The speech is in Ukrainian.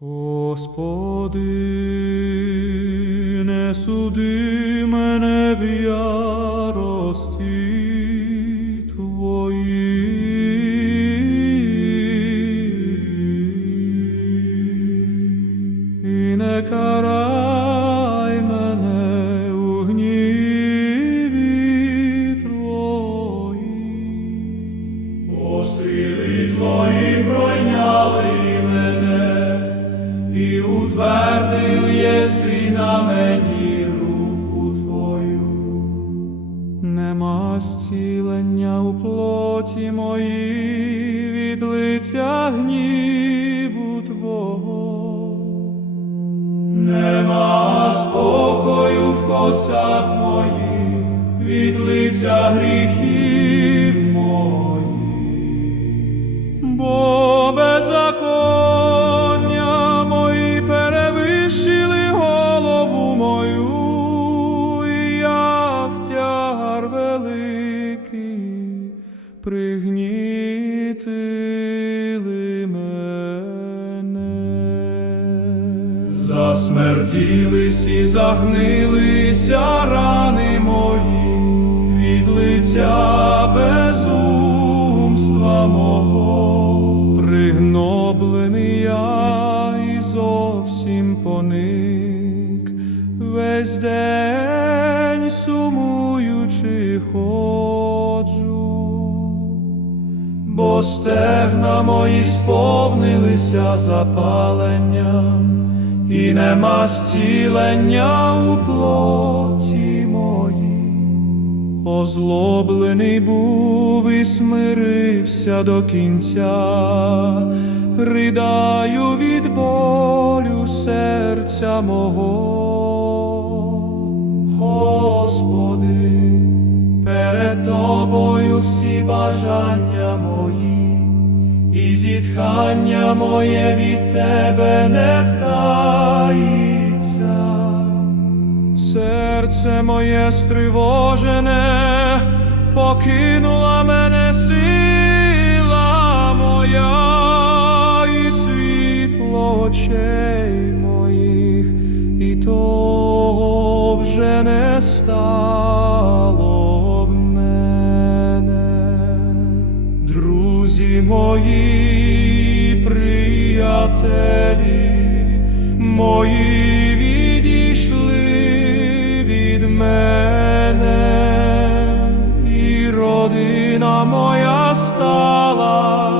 Господи, не суди мене в ярості Твоїй. і не карай Нема зцілення у плоті моїй від лиця гніву Твого. Нема спокою в косах моїх від лиця гріхів моїх, великий пригнітили мене. Засмерділись і загнилися рани мої від лиця безумства мого, пригноблений я і зовсім поник, весь день бо стегна мої сповнилися запаленням, і нема зцілення у плоті моїй. Озлоблений був і смирився до кінця, ридаю від болю серця мого. Всі бажання мої, і зітхання моє від тебе не втаїться. Серце моє стривожене, покинула мене сила моя і світло очей моїх, і того вже не стало мої, приятелі, мої відійшли від мене, і родина моя стала